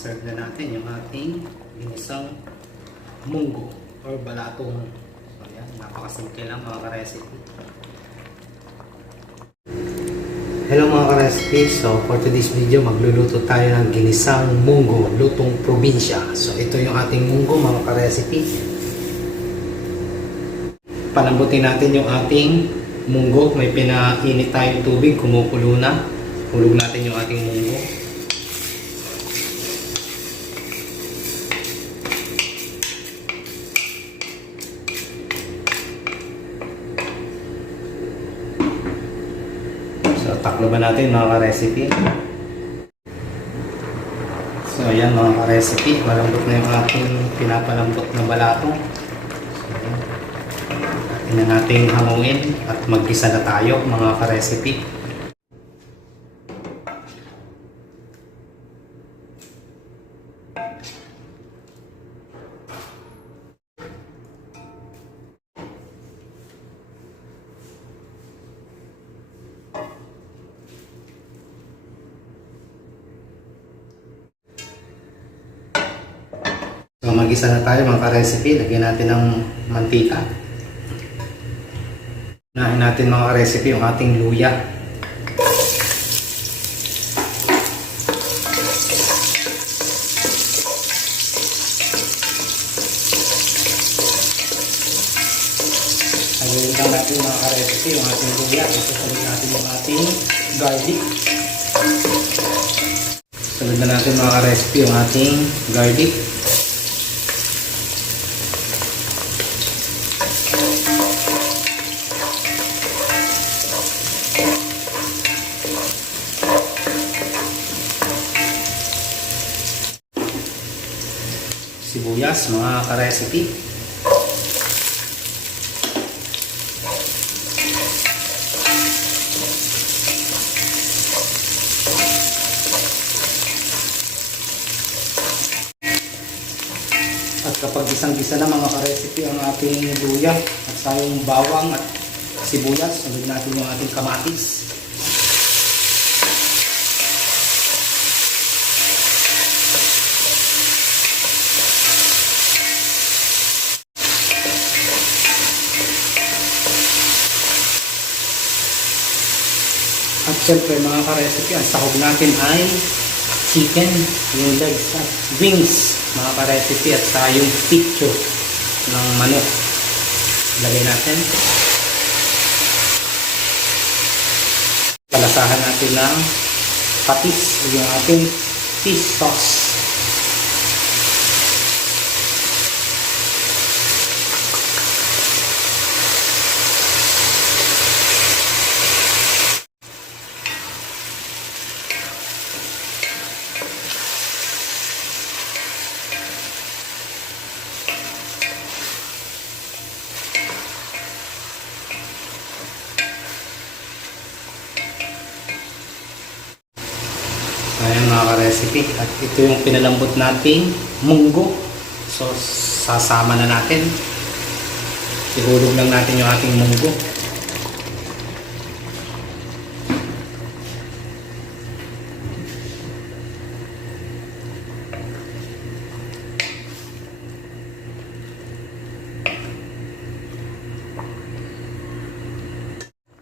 Serve na natin yung ating ginisang munggo or balatong. So yan, napakasimple lang mga ka-recipe. Hello mga ka-recipe, so for today's video magluluto tayo ng ginisang munggo, lutong probinsya. So ito yung ating munggo mga ka-recipe. Palambutin natin yung ating munggo, may pinainit tayong tubig, kumukulo na. Hulog natin yung ating munggo. So, takloban natin mga ka-recipe. So, ayan mga ka-recipe. Malambot na yung ating pinapalambot na balatong. So, ayan. Atin na natin hangungin at mag-gisa na tayo mga ka-recipe. So, mag-isa na tayo mga ka-recipe. Lagyan natin ng mantika. Unahin natin mga ka-recipe yung ating luya. Lagyan lang natin mga ka-recipe yung ating luya. Isusunod natin yung ating garlic. Sunod na natin mga ka-recipe yung ating garlic. Sibuyas mga ka-recipe. At kapag gisang-gisa na mga ka-recipe ang ating luya at sayong bawang at sibuyas, sunod natin yung ating kamatis. At syempre mga ka-recipe, ang sahog natin ay chicken, yung legs at wings mga ka-recipe at saka yung picture ng manok. Lagay natin. Palasahan natin ng patis, yung ating fish sauce. Ayan mga ka-recipe, at ito yung pinalambot nating munggo. So sasama na natin. Ihulog lang natin yung ating munggo.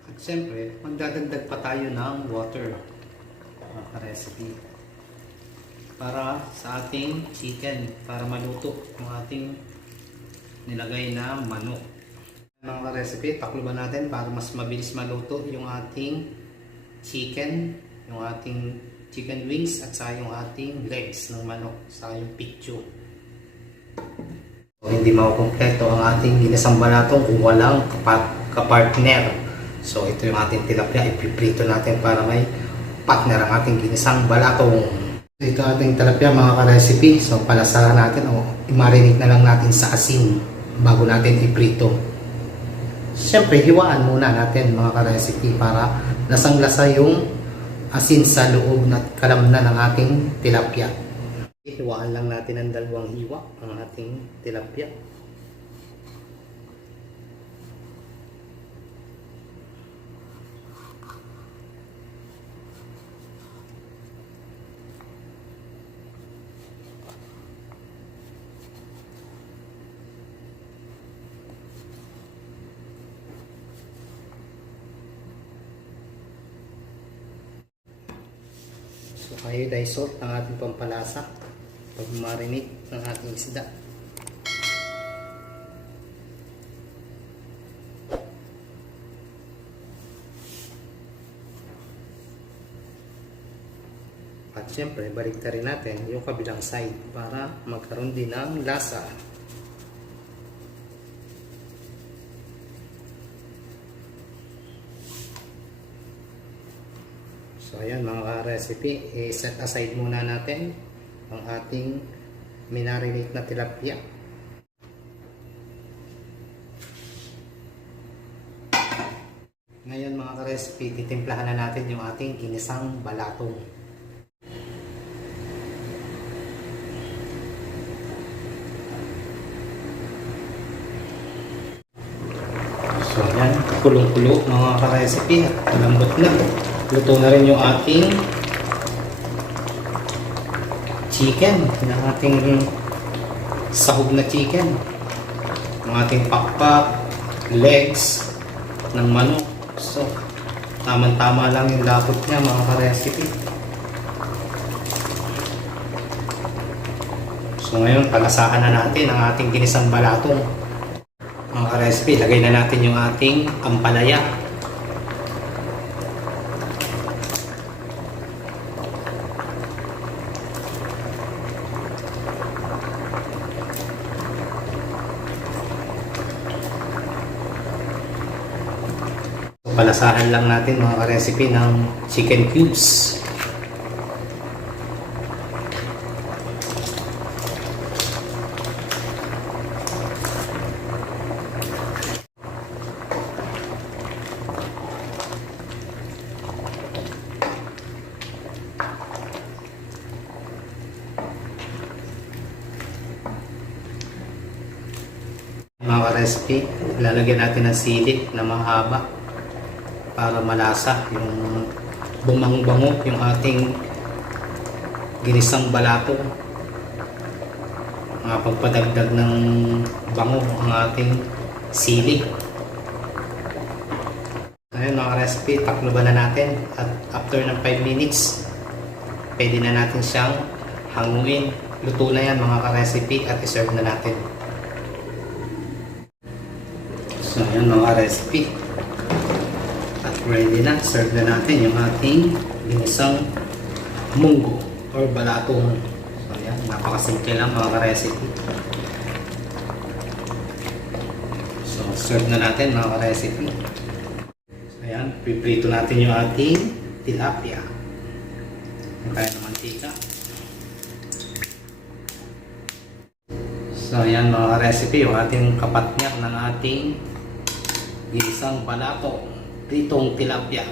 At siyempre, magdadagdag pa tayo ng water ka-recipe para sa ating chicken, para maluto ang ating nilagay na manok. Mga ka-recipe, takluban natin para mas mabilis maluto yung ating chicken, yung ating chicken wings at sa yung ating legs ng manok, sa yung picture. So, hindi makukumpleto ang ating ginisang balatong kung walang kapartner. So ito yung ating tilapia, ipiprito natin para may partner ang ating ginisang balatong. Ito ating tilapia mga ka-recipe. So palasahan natin o i-marinate na lang natin sa asin bago natin iprito. Siyempre hiwaan muna natin mga ka-recipe para lasang-lasa yung asin sa loob na kalamnan ng ating tilapia. Hiwaan lang natin ng dalawang hiwa ang ating tilapia. iodized salt ng ating pampalasa pag marinate ng ating isda. At syempre, baliktarin natin yung kabilang side para magkaroon din ng lasa. So ayan mga recipe, i-set aside muna natin ang ating minarinate na tilapia. Ngayon mga recipe, titimplahan na natin yung ating ginisang balatong. So ayan, kulong-kulo mga ka-recipe at malambot na. Luto na rin yung ating chicken, yung ating sahog na chicken, yung ating pakpak, legs ng manok. So tamang-tama lang yung lapot niya mga ka-recipe. So ngayon, palasahan na natin ang ating ginisang balatong. Mga ka-recipe, lagay na natin yung ating ampalaya. So, palasahan lang natin mga ka-recipe ng chicken cubes. Mga ka-recipe, lalagyan natin ng sili na mahaba para malasa yung bumang-bango yung ating ginisang balatong. Pagpadagdag ng bango ang ating sili. Ngayon mga ka-recipe, takloban na natin at after ng 5 minutes pwede na natin siyang hanguin. Luto na yan mga ka-recipe at iserve na natin. So ayan mga recipe, at ready na, serve na natin yung ating ginisang munggo or balatong. So ayan, napakasimple lang mga recipe. So serve na natin mga recipe. So ayan, piprito natin yung ating tilapia. Kaya ng mantika. So ayan mga recipe, yung ating kapatner ng ating ginisang balatong, pritong tilapia.